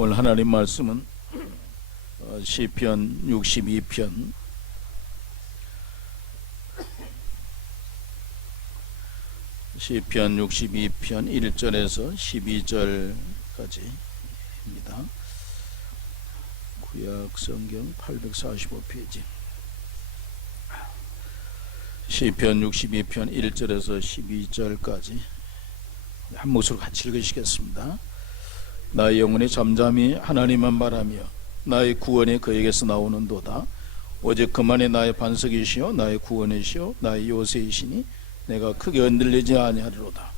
오늘 하나님 말씀은 시편 62편 시편 62편 1절에서 12절까지입니다. 구약 성경 845페이지. 시편 62편 1절에서 12절까지 한 목소리로 같이 읽으시겠습니다. 나의 영혼이 잠잠히 하나님만 바라며 나의 구원이 그에게서 나오는도다. 오직 그만이 나의 반석이시요 나의 구원이시요 나의 요새이시니 내가 크게 흔들리지 아니하리로다.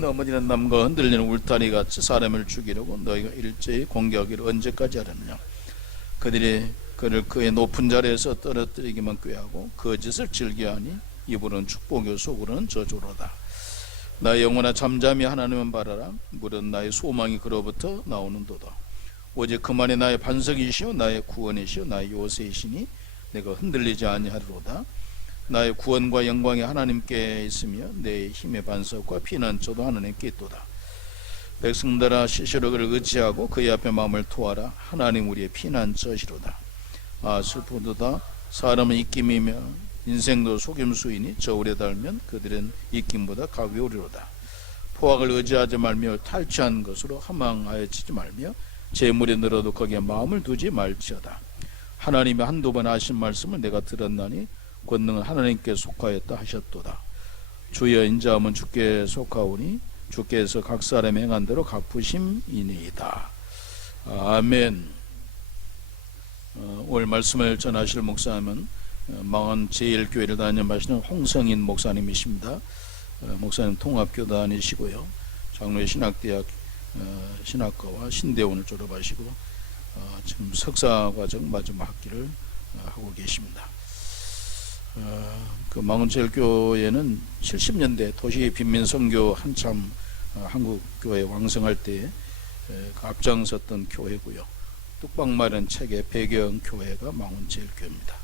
넘어지는 남과 흔들리는 울타리 같이 사람을 죽이려고 너희가 일제히 공격하기를 언제까지 하려느냐. 그들이 그를 그의 높은 자리에서 떨어뜨리기만 꾀하고 거짓을 즐겨하니 입으로는 축복이요 속으로는 저주로다. 나의 영혼아 잠잠히 하나님만 바라라. 물은 나의 소망이 그로부터 나오는도다. 오직 그만이 나의 반석이시요 나의 구원이시요 나의 요새이시니 내가 흔들리지 아니하리로다. 나의 구원과 영광이 하나님께 있으며 내 힘의 반석과 피난처도 하나님께 있도다. 백성들아 시시로 그를 의지하고 그의 앞에 마음을 토하라. 하나님 우리의 피난처시로다. 아 슬프도다. 사람은 입김이며 인생도 속임수이니 저울에 달면 그들은 입김보다 가벼우리로다. 포악을 의지하지 말며 탈취한 것으로 허망하여지지 말며 재물이 늘어도 거기에 마음을 두지 말지어다. 하나님이 한두 번 하신 말씀을 내가 들었나니 권능은 하나님께 속하였다 하셨도다. 주여 인자함은 주께 속하오니 주께서 각 사람의 행한 대로 갚으심이니이다. 아멘. 오늘 말씀을 전하실 목사님은 망원 제1교회를 다녀마시는 홍성인 목사님이십니다. 목사님 통합교 다니시고요. 장로의 신학대학 신학과와 신대원을 졸업하시고 지금 석사과정 마지막 학기를 하고 계십니다. 그 망원 제1교회는 70년대 도시 빈민 선교 한참 한국 교회 왕성할 때 앞장섰던 교회고요. 뚝방 마련 책의 배경 교회가 망원 제1교회입니다.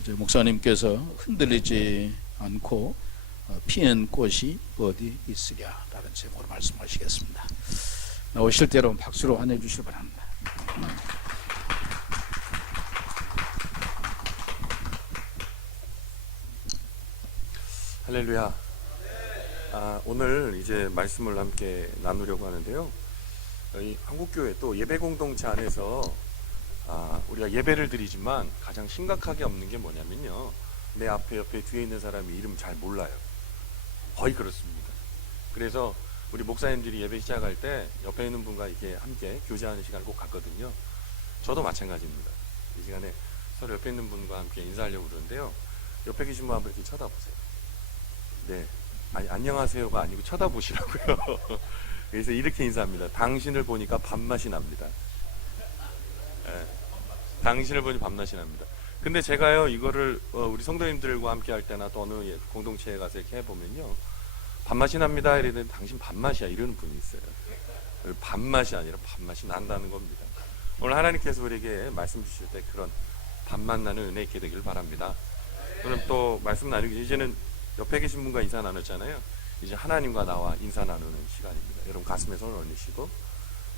이제 목사님께서 흔들리지 않고 피는 꽃이 어디 있으랴 라는 제목으로 말씀하시겠습니다. 나오실 때 여러분 박수로 환영해 주시기 바랍니다. 할렐루야. 오늘 이제 말씀을 함께 나누려고 하는데요. 이 한국교회 또 예배 공동체 안에서 우리가 예배를 드리지만 가장 심각하게 없는 게 뭐냐면요. 내 앞에 옆에 뒤에 있는 사람이 이름 잘 몰라요. 거의 그렇습니다. 그래서 우리 목사님들이 예배 시작할 때 옆에 있는 분과 이렇게 함께 교제하는 시간을 꼭 갖거든요. 저도 마찬가지입니다. 이 시간에 서로 옆에 있는 분과 함께 인사하려고 그러는데요. 옆에 계신 분 한번 이렇게 쳐다보세요. 네, 아니 안녕하세요가 아니고 쳐다보시라고요. 그래서 이렇게 인사합니다. 당신을 보니까 밥맛이 납니다. 네, 당신을 보니 밥맛이 납니다. 근데 제가요 이거를 우리 성도님들과 함께 할 때나 또 어느 공동체에 가서 이렇게 해보면요, 밥맛이 납니다 이러는데 당신 밥맛이야 이러는 분이 있어요. 밥맛이 아니라 밥맛이 난다는 겁니다. 오늘 하나님께서 우리에게 말씀 주실 때 그런 밥맛 나는 은혜 있게 되길 바랍니다. 그럼 또 말씀 나누기 이제는 옆에 계신 분과 인사 나눴잖아요. 이제 하나님과 나와 인사 나누는 시간입니다. 여러분 가슴에 손을 얹으시고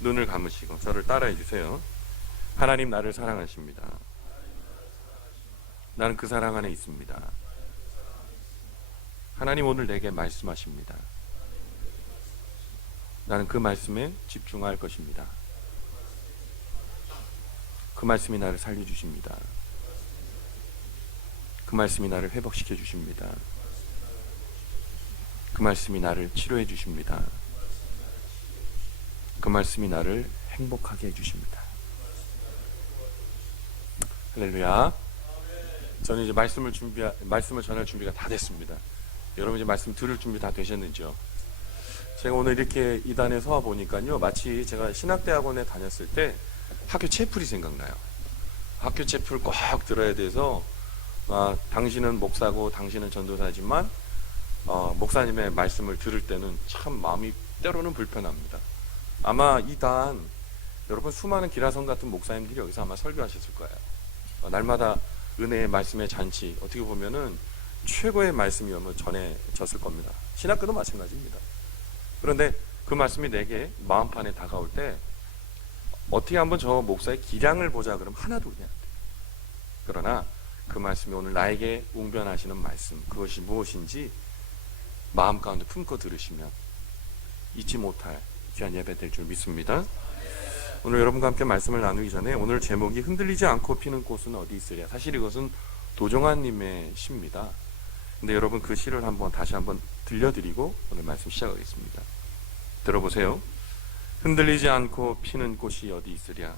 눈을 감으시고 저를 따라해 주세요. 하나님 나를 사랑하십니다. 나는 그 사랑 안에 있습니다. 하나님 오늘 내게 말씀하십니다. 나는 그 말씀에 집중할 것입니다. 그 말씀이 나를 살려주십니다. 그 말씀이 나를 회복시켜 주십니다. 그 말씀이 나를 치료해 주십니다. 그 말씀이 나를 행복하게 해주십니다. 할렐루야. 저는 이제 말씀을 전할 준비가 다 됐습니다. 여러분 이제 말씀 들을 준비 다 되셨는지요? 제가 오늘 이렇게 이단에 서와 보니까요, 마치 제가 신학대학원에 다녔을 때 학교 채플이 생각나요. 학교 채플 꼭 들어야 돼서 당신은 목사고 당신은 전도사지만 목사님의 말씀을 들을 때는 참 마음이 때로는 불편합니다. 아마 이단 여러분 수많은 기라성 같은 목사님들이 여기서 아마 설교하셨을 거예요. 날마다 은혜의 말씀의 잔치, 어떻게 보면은 최고의 말씀이 전해졌을 겁니다. 신학교도 마찬가지입니다. 그런데 그 말씀이 내게 마음판에 다가올 때 어떻게 한번 저 목사의 기량을 보자 그러면 하나도 그냥 안 돼. 그러나 그 말씀이 오늘 나에게 웅변하시는 말씀, 그것이 무엇인지 마음 가운데 품고 들으시면 잊지 못할 귀한 예배 될 줄 믿습니다. 오늘 여러분과 함께 말씀을 나누기 전에 오늘 제목이 흔들리지 않고 피는 꽃은 어디 있으랴. 사실 이것은 도종환님의 시입니다. 근데 여러분 그 시를 다시 한번 들려드리고 오늘 말씀 시작하겠습니다. 들어보세요. 흔들리지 않고 피는 꽃이 어디 있으랴.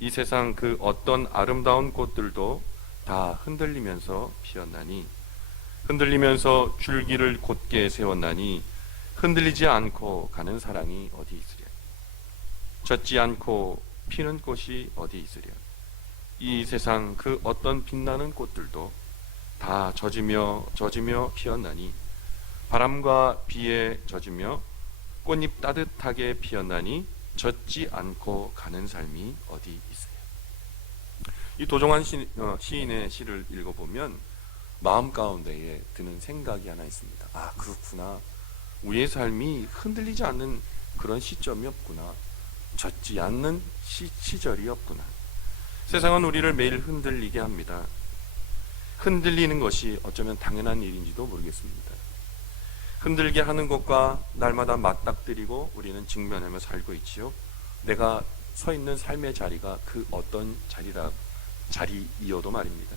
이 세상 그 어떤 아름다운 꽃들도 다 흔들리면서 피었나니, 흔들리면서 줄기를 곧게 세웠나니, 흔들리지 않고 가는 사랑이 어디 있으랴. 젖지 않고 피는 꽃이 어디 있으랴. 이 세상 그 어떤 빛나는 꽃들도 다 젖으며 피었나니, 바람과 비에 젖으며 꽃잎 따뜻하게 피었나니 젖지 않고 가는 삶이 어디 있으랴. 이 도종환 시인의 시를 읽어보면 마음 가운데에 드는 생각이 하나 있습니다. 아, 그렇구나. 우리의 삶이 흔들리지 않는 그런 시점이 없구나. 젖지 않는 시절이 없구나. 세상은 우리를 매일 흔들리게 합니다. 흔들리는 것이 어쩌면 당연한 일인지도 모르겠습니다. 흔들게 하는 것과 날마다 맞닥뜨리고 우리는 직면하며 살고 있지요. 내가 서 있는 삶의 자리가 그 어떤 자리이어도 말입니다.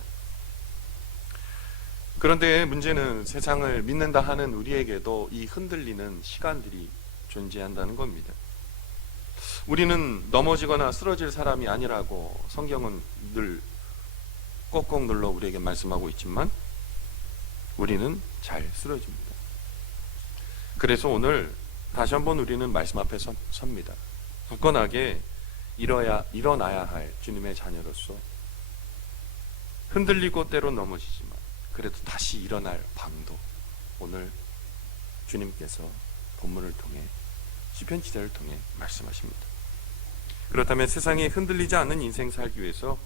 그런데 문제는 세상을 믿는다 하는 우리에게도 이 흔들리는 시간들이 존재한다는 겁니다. 우리는 넘어지거나 쓰러질 사람이 아니라고 성경은 늘 꼭꼭 눌러 우리에게 말씀하고 있지만 우리는 잘 쓰러집니다. 그래서 오늘 다시 한번 우리는 말씀 앞에 섭니다. 굳건하게 일어나야 할 주님의 자녀로서 흔들리고 때로 넘어지지만 그래도 다시 일어날 방도 오늘 주님께서 본문을 통해 시편 기자를 통해 말씀하십니다. 그렇다면 세상에 흔들리지 않는 인생 살기 위해서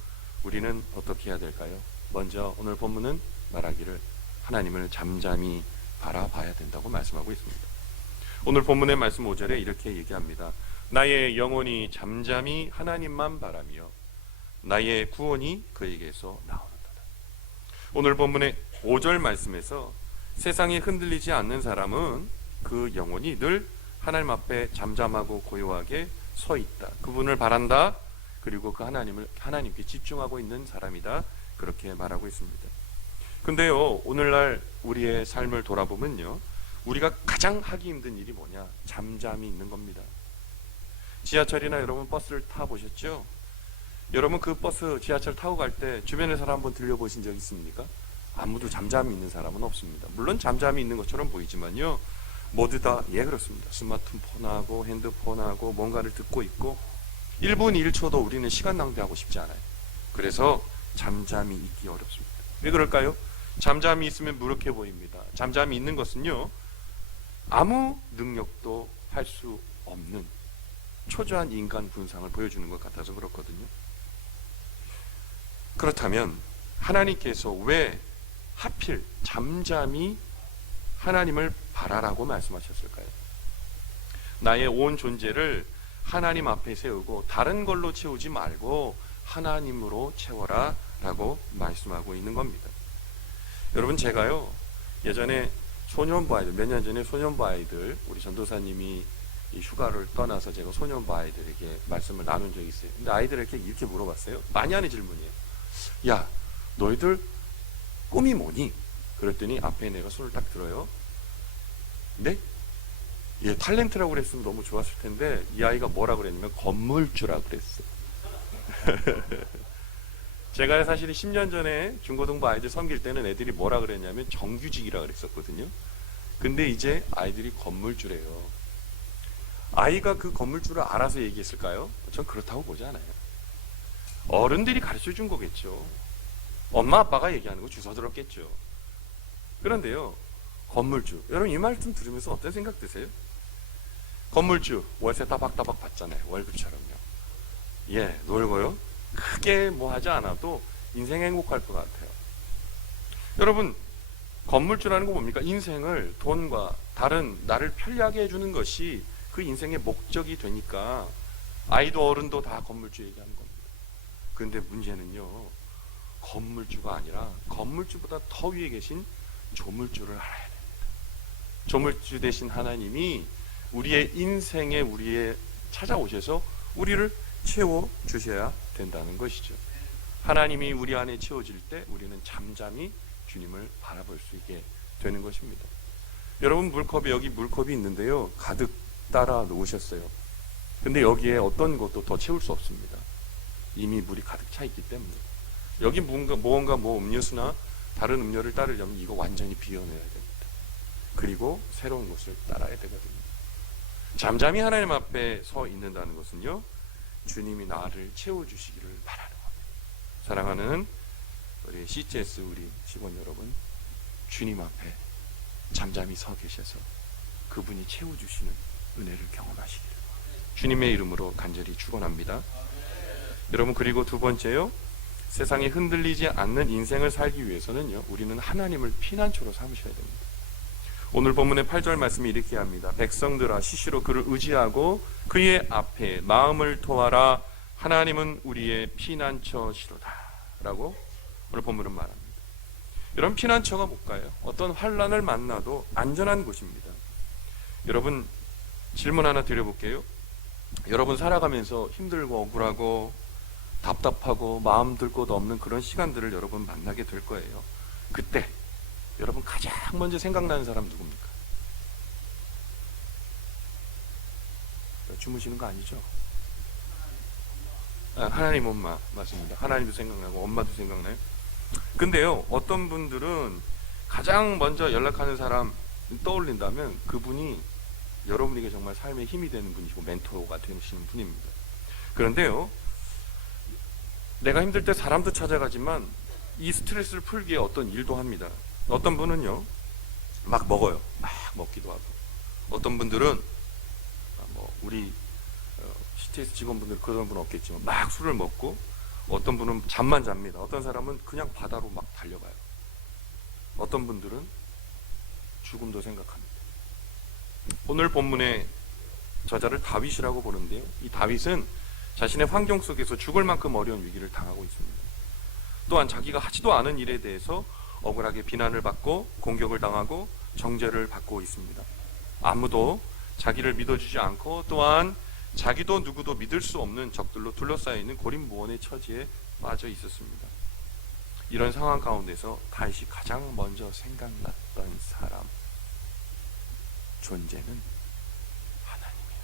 우리는 어떻게 해야 될까요? 먼저 오늘 본문은 말하기를 하나님을 잠잠히 바라봐야 된다고 말씀하고 있습니다. 오늘 본문의 말씀 5절에 이렇게 얘기합니다. 나의 영혼이 잠잠히 하나님만 바라며 나의 구원이 그에게서 나오는도다. 오늘 본문의 5절 말씀에서 세상에 흔들리지 않는 사람은 그 영혼이 늘 하나님 앞에 잠잠하고 고요하게 서 있다. 그분을 바란다. 그리고 그 하나님께 집중하고 있는 사람이다. 그렇게 말하고 있습니다. 근데요, 오늘날 우리의 삶을 돌아보면요, 우리가 가장 하기 힘든 일이 뭐냐? 잠잠히 있는 겁니다. 지하철이나 여러분 버스를 타보셨죠? 여러분 그 버스 지하철 타고 갈 때 주변의 사람 한번 들려보신 적 있습니까? 아무도 잠잠히 있는 사람은 없습니다. 물론 잠잠히 있는 것처럼 보이지만요, 모두 다 그렇습니다. 스마트폰하고 핸드폰하고 뭔가를 듣고 있고 1분 1초도 우리는 시간 낭비하고 싶지 않아요. 그래서 잠잠히 있기 어렵습니다. 왜 그럴까요? 잠잠히 있으면 무력해 보입니다. 잠잠히 있는 것은요, 아무 능력도 할 수 없는 초조한 인간 군상을 보여주는 것 같아서 그렇거든요. 그렇다면 하나님께서 왜 하필 잠잠히 하나님을 바라라고 말씀하셨을까요? 나의 온 존재를 하나님 앞에 세우고 다른 걸로 채우지 말고 하나님으로 채워라 라고 말씀하고 있는 겁니다. 여러분, 제가요 예전에 소년부 아이들, 몇 년 전에 소년부 아이들, 우리 전도사님이 이 휴가를 떠나서 제가 소년부 아이들에게 말씀을 나눈 적이 있어요. 근데 아이들에게 이렇게 물어봤어요. 많이 하는 질문이에요. 야, 너희들 꿈이 뭐니? 그랬더니 앞에 내가 손을 딱 들어요. 네? 예, 탤런트라고 그랬으면 너무 좋았을 텐데 이 아이가 뭐라 그랬냐면 건물주라 그랬어. 제가 사실 10년 전에 중고등부 아이들 섬길 때는 애들이 뭐라 그랬냐면 정규직이라 그랬었거든요. 근데 이제 아이들이 건물주래요. 아이가 그 건물주를 알아서 얘기했을까요? 전 그렇다고 보지 않아요. 어른들이 가르쳐 준 거겠죠. 엄마 아빠가 얘기하는 거 주워 들었겠죠. 그런데요, 건물주, 여러분 이 말씀 들으면서 어떤 생각 드세요? 건물주 월세 따박따박 받잖아요. 월급처럼요. 예, 놀고요, 크게 뭐 하지 않아도 인생 행복할 것 같아요. 여러분, 건물주라는 거 뭡니까? 인생을 돈과 다른 나를 편리하게 해주는 것이 그 인생의 목적이 되니까 아이도 어른도 다 건물주 얘기하는 겁니다. 그런데 문제는요, 건물주가 아니라 건물주보다 더 위에 계신 조물주를 알아야 됩니다. 조물주 되신 하나님이 우리의 인생에 우리의 찾아오셔서 우리를 채워주셔야 된다는 것이죠. 하나님이 우리 안에 채워질 때 우리는 잠잠히 주님을 바라볼 수 있게 되는 것입니다. 여러분, 물컵에 여기 물컵이 있는데요, 가득 따라 놓으셨어요. 근데 여기에 어떤 것도 더 채울 수 없습니다. 이미 물이 가득 차 있기 때문에. 여기 무언가 음료수나 다른 음료를 따르려면 이거 완전히 비워내야 됩니다. 그리고 새로운 것을 따라야 되거든요. 잠잠히 하나님 앞에 서 있는다는 것은요, 주님이 나를 채워주시기를 바라는 겁니다. 사랑하는 우리 CGS 우리 직원 여러분, 주님 앞에 잠잠히 서 계셔서 그분이 채워주시는 은혜를 경험하시기를 주님의 이름으로 간절히 축원합니다. 여러분, 그리고 두 번째요, 세상에 흔들리지 않는 인생을 살기 위해서는요, 우리는 하나님을 피난처로 삼으셔야 됩니다. 오늘 본문의 8절 말씀이 이렇게 합니다. 백성들아, 시시로 그를 의지하고 그의 앞에 마음을 토하라. 하나님은 우리의 피난처시로다 라고 오늘 본문은 말합니다. 여러분, 피난처가 뭘까요? 어떤 환난을 만나도 안전한 곳입니다. 여러분, 질문 하나 드려볼게요. 여러분, 살아가면서 힘들고 억울하고 답답하고 마음 들 곳 없는 그런 시간들을 여러분 만나게 될 거예요. 그때 여러분 가장 먼저 생각나는 사람 누굽니까? 주무시는 거 아니죠? 하나님 엄마, 맞습니다. 하나님도 생각나고 엄마도 생각나요. 근데요, 어떤 분들은 가장 먼저 연락하는 사람 떠올린다면 그분이 여러분에게 정말 삶에 힘이 되는 분이시고 멘토가 되시는 분입니다. 그런데요, 내가 힘들 때 사람도 찾아가지만 이 스트레스를 풀기에 어떤 일도 합니다. 어떤 분은요, 막 먹어요. 막 먹기도 하고. 어떤 분들은 우리 CTS 직원분들 그런 분은 없겠지만 막 술을 먹고, 어떤 분은 잠만 잡니다. 어떤 사람은 그냥 바다로 막 달려가요. 어떤 분들은 죽음도 생각합니다. 오늘 본문의 저자를 다윗이라고 보는데요, 이 다윗은 자신의 환경 속에서 죽을 만큼 어려운 위기를 당하고 있습니다. 또한 자기가 하지도 않은 일에 대해서 억울하게 비난을 받고 공격을 당하고 정죄를 받고 있습니다. 아무도 자기를 믿어주지 않고, 또한 자기도 누구도 믿을 수 없는 적들로 둘러싸여 있는 고립무원의 처지에 빠져 있었습니다. 이런 상황 가운데서 다윗이 가장 먼저 생각났던 사람, 존재는 하나님이었습니다.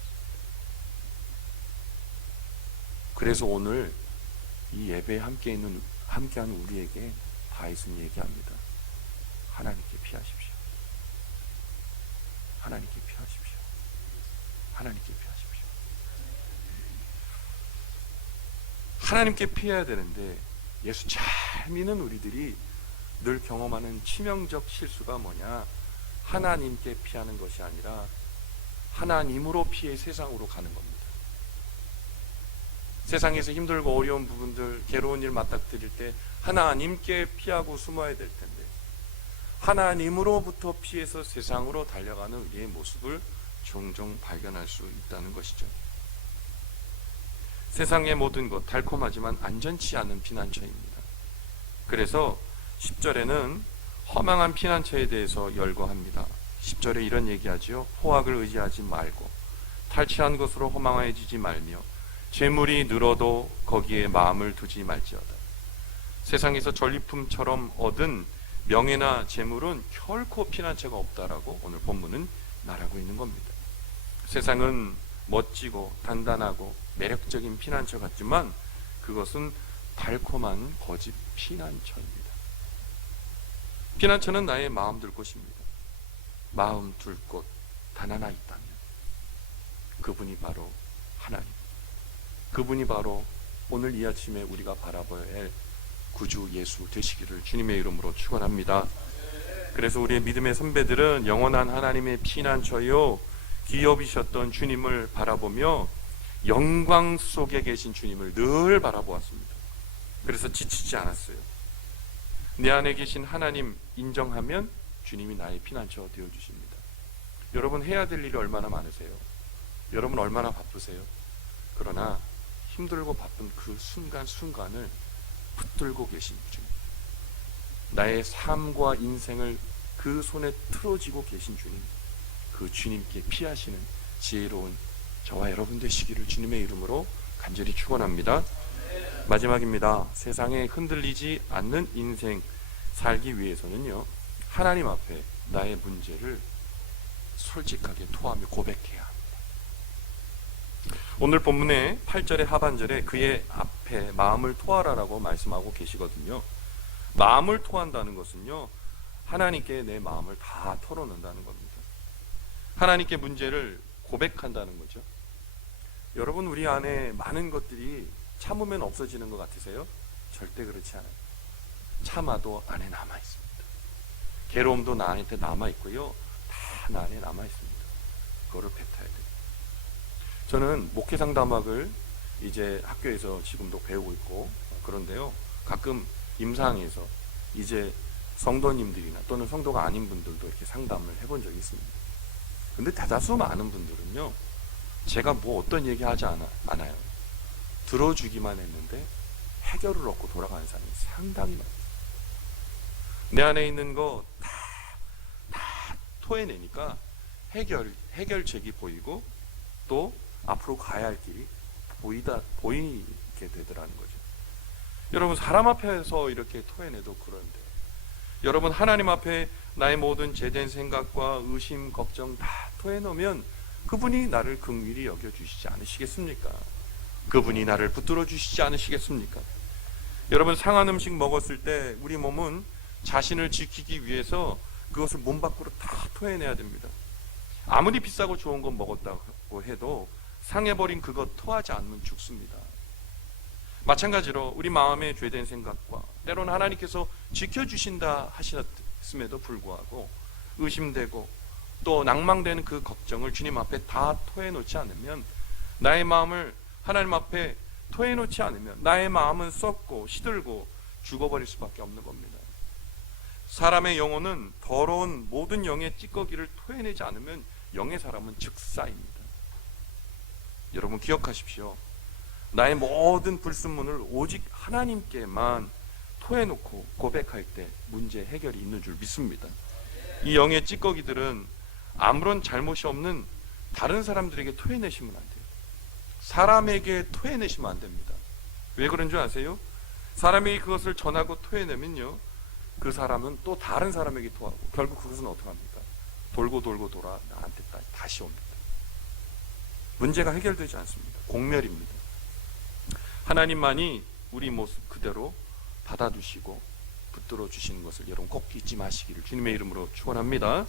그래서 오늘 이 예배에 함께하는 우리에게 다윗은 얘기합니다. 하나님께 피하십시오. 하나님께 피하십시오. 하나님께 피하십시오. 하나님께 피해야 되는데, 예수 잘 믿는 우리들이 늘 경험하는 치명적 실수가 뭐냐? 하나님께 피하는 것이 아니라 하나님으로 피해 세상으로 가는 겁니다. 세상에서 힘들고 어려운 부분들, 괴로운 일 맞닥뜨릴 때 하나님께 피하고 숨어야 될 텐데, 하나님으로부터 피해서 세상으로 달려가는 우리의 모습을 종종 발견할 수 있다는 것이죠. 세상의 모든 것, 달콤하지만 안전치 않은 피난처입니다. 그래서 10절에는 허망한 피난처에 대해서 열거합니다. 10절에 이런 얘기하지요. 포악을 의지하지 말고 탈취한 것으로 허망해지지 말며 재물이 늘어도 거기에 마음을 두지 말지어다. 세상에서 전리품처럼 얻은 명예나 재물은 결코 피난처가 없다라고 오늘 본문은 말하고 있는 겁니다. 세상은 멋지고 단단하고 매력적인 피난처 같지만 그것은 달콤한 거짓 피난처입니다. 피난처는 나의 마음 둘 곳입니다. 마음 둘 곳 단 하나 있다면 그분이 바로 하나님, 그분이 바로 오늘 이 아침에 우리가 바라봐야 할 구주 예수 되시기를 주님의 이름으로 축원합니다. 그래서 우리의 믿음의 선배들은 영원한 하나님의 피난처요 기업이셨던 주님을 바라보며 영광 속에 계신 주님을 늘 바라보았습니다. 그래서 지치지 않았어요. 내 안에 계신 하나님 인정하면 주님이 나의 피난처 되어주십니다. 여러분, 해야 될 일이 얼마나 많으세요? 여러분 얼마나 바쁘세요? 그러나 힘들고 바쁜 그 순간순간을 붙들고 계신 주님, 나의 삶과 인생을 그 손에 틀어지고 계신 주님, 그 주님께 피하시는 지혜로운 저와 여러분 되시기를 주님의 이름으로 간절히 축원합니다. 마지막입니다. 세상에 흔들리지 않는 인생 살기 위해서는요, 하나님 앞에 나의 문제를 솔직하게 토하며 고백해야 합니다. 오늘 본문의 8절의 하반절에 그의 앞에 마음을 토하라라고 말씀하고 계시거든요. 마음을 토한다는 것은요, 하나님께 내 마음을 다 털어놓는다는 겁니다. 하나님께 문제를 고백한다는 거죠. 여러분, 우리 안에 많은 것들이 참으면 없어지는 것 같으세요? 절대 그렇지 않아요. 참아도 안에 남아 있습니다. 괴로움도 나한테 남아 있고요, 다 나 안에 남아 있습니다. 그거를 뱉어야 돼요. 저는 목회 상담학을 이제 학교에서 지금도 배우고 있고 그런데요, 가끔 임상에서 이제 성도님들이나 또는 성도가 아닌 분들도 이렇게 상담을 해본 적이 있습니다. 근데 대다수 많은 분들은요, 제가 뭐 어떤 얘기 하지 않아요. 들어주기만 했는데 해결을 얻고 돌아가는 사람이 상당히 많아요. 내 안에 있는 거 다 토해내니까 해결책이 보이고 또 앞으로 가야 할 길이 보이게 되더라는 거죠. 여러분, 사람 앞에서 이렇게 토해내도 그런데, 여러분, 하나님 앞에 나의 모든 죄된 생각과 의심, 걱정 다 토해놓으면 그분이 나를 긍휼히 여겨주시지 않으시겠습니까? 그분이 나를 붙들어 주시지 않으시겠습니까? 여러분, 상한 음식 먹었을 때 우리 몸은 자신을 지키기 위해서 그것을 몸 밖으로 다 토해내야 됩니다. 아무리 비싸고 좋은 거 먹었다고 해도 상해버린 그것 토하지 않으면 죽습니다. 마찬가지로 우리 마음의 죄된 생각과 때로는 하나님께서 지켜주신다 하셨음에도 불구하고 의심되고 또 낭망되는 그 걱정을 주님 앞에 다 토해놓지 않으면, 나의 마음을 하나님 앞에 토해놓지 않으면 나의 마음은 썩고 시들고 죽어버릴 수밖에 없는 겁니다. 사람의 영혼은 더러운 모든 영의 찌꺼기를 토해내지 않으면 영의 사람은 즉사입니다. 여러분, 기억하십시오. 나의 모든 불순물을 오직 하나님께만 토해놓고 고백할 때 문제 해결이 있는 줄 믿습니다. 이 영의 찌꺼기들은 아무런 잘못이 없는 다른 사람들에게 토해내시면 안 돼요. 사람에게 토해내시면 안 됩니다. 왜 그런 줄 아세요? 사람에게 그것을 전하고 토해내면요, 그 사람은 또 다른 사람에게 토하고 결국 그것은 어떻게 합니까? 돌고 돌고 돌아 나한테 다시 옵니다. 문제가 해결되지 않습니다. 공멸입니다. 하나님만이 우리 모습 그대로 받아주시고 붙들어 주시는 것을 여러분 꼭 잊지 마시기를 주님의 이름으로 축원합니다.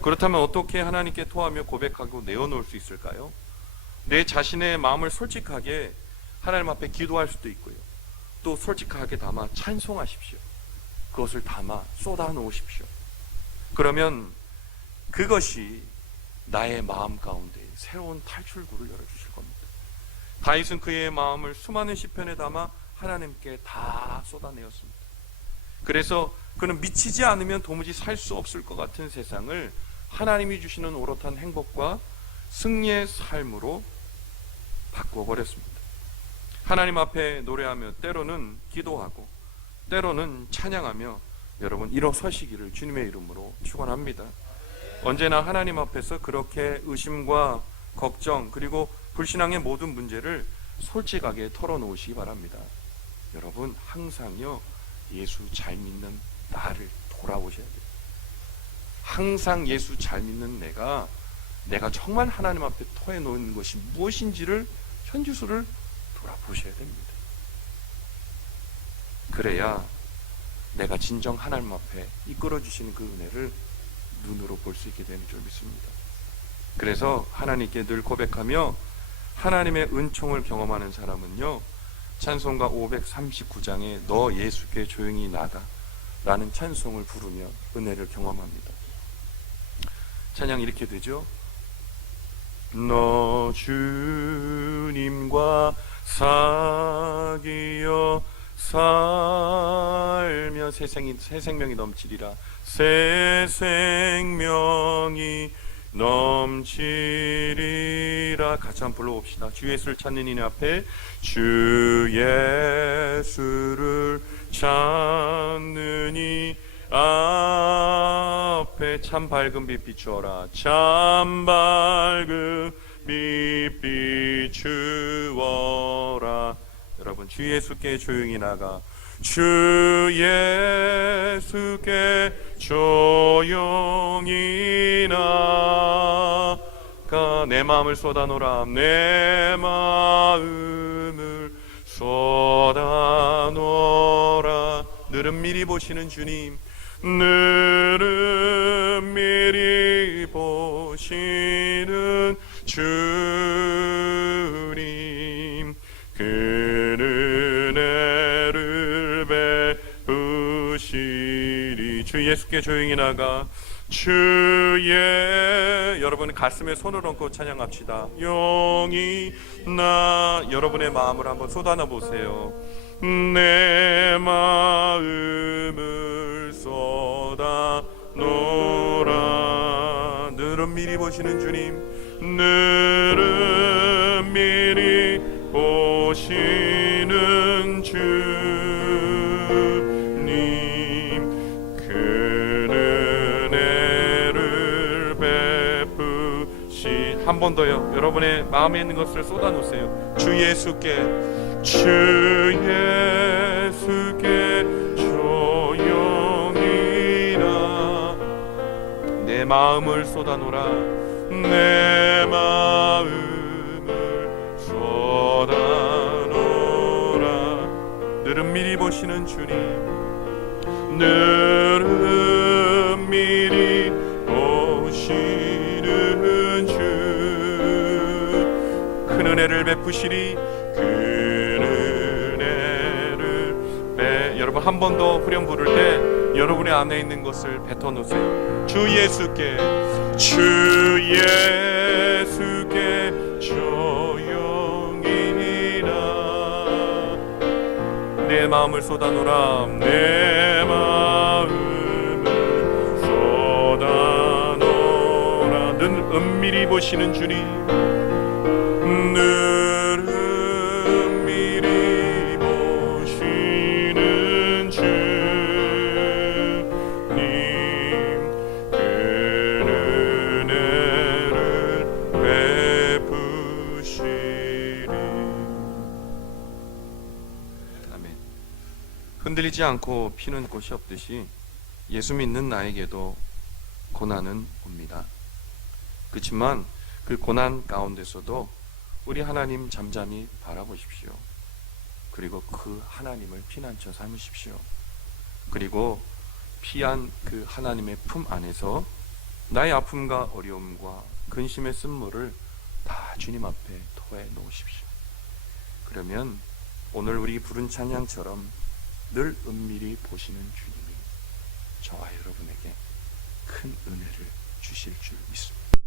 그렇다면 어떻게 하나님께 토하며 고백하고 내어놓을 수 있을까요? 내 자신의 마음을 솔직하게 하나님 앞에 기도할 수도 있고요, 또 솔직하게 담아 찬송하십시오. 그것을 담아 쏟아 놓으십시오. 그러면 그것이 나의 마음 가운데 새로운 탈출구를 열어주실 겁니다. 다윗은 그의 마음을 수많은 시편에 담아 하나님께 다 쏟아내었습니다. 그래서 그는 미치지 않으면 도무지 살 수 없을 것 같은 세상을 하나님이 주시는 오롯한 행복과 승리의 삶으로 바꿔버렸습니다. 하나님 앞에 노래하며 때로는 기도하고 때로는 찬양하며 여러분 일어서시기를 주님의 이름으로 축원합니다. 언제나 하나님 앞에서 그렇게 의심과 걱정 그리고 불신앙의 모든 문제를 솔직하게 털어놓으시기 바랍니다. 여러분, 항상요, 예수 잘 믿는 나를 돌아보셔야 돼요. 항상 예수 잘 믿는 내가 정말 하나님 앞에 토해놓은 것이 무엇인지를 현주소를 돌아보셔야 됩니다. 그래야 내가 진정 하나님 앞에 이끌어주시는 그 은혜를 눈으로 볼 수 있게 되는 줄 믿습니다. 그래서 하나님께 늘 고백하며 하나님의 은총을 경험하는 사람은요, 찬송가 539장에 너 예수께 조용히 나가 라는 찬송을 부르며 은혜를 경험합니다. 찬양 이렇게 되죠. 너 주님과 사귀어 살며 새 생명이 넘치리라. 새 생명이 넘치리라. 같이 한번 불러봅시다. 주 예수를 찾는 이네 앞에 주 예수를 찾는 이 앞에 참 밝은 빛 비추어라. 참 밝은 빛 비추어라. 여러분, 주 예수께 조용히 나가. 주 예수께 조용히 나가. 내 마음을 쏟아놓으라. 내 마음을 쏟아놓으라. 늘은 미리 보시는 주님, 늘은 미리 보시는 주님, 그는 은혜를 베푸시리. 주 예수께 조용히 나가. 여러분 가슴에 손을 얹고 찬양합시다. 용이 나. 여러분의 마음을 한번 쏟아내 보세요. 내 마음을 쏟아놓으라. 늘은 미리 보시는 주님, 늘은 미리 보시는 주님, 그는 은혜를 베푸시. 한 번 더요. 여러분의 마음에 있는 것을 쏟아놓으세요. 주 예수께 조용히 나. 내 마음을 쏟아놓으라. 내 마음을 쏟아놓으라. 늘은 미리 보시는 주님, 늘은 미리 보시는 주, 큰 은혜를 베푸시리. 여러분 한 번 더 후렴 부를 때 여러분의 안에 있는 것을 뱉어 놓으세요. 주 예수께 조용히 나. 내 마음을 쏟아놓으라. 내 마음을 쏟아놓으라. 는 은밀히 보시는 주님, 흔들리지 않고 피는 꽃이 없듯이 예수 믿는 나에게도 고난은 옵니다. 그렇지만 그 고난 가운데서도 우리 하나님 잠잠히 바라보십시오. 그리고 그 하나님을 피난처 삼으십시오. 그리고 피한 그 하나님의 품 안에서 나의 아픔과 어려움과 근심의 쓴물을 다 주님 앞에 토해 놓으십시오. 그러면 오늘 우리 부른 찬양처럼 늘 은밀히 보시는 주님이 저와 여러분에게 큰 은혜를 주실 줄 믿습니다.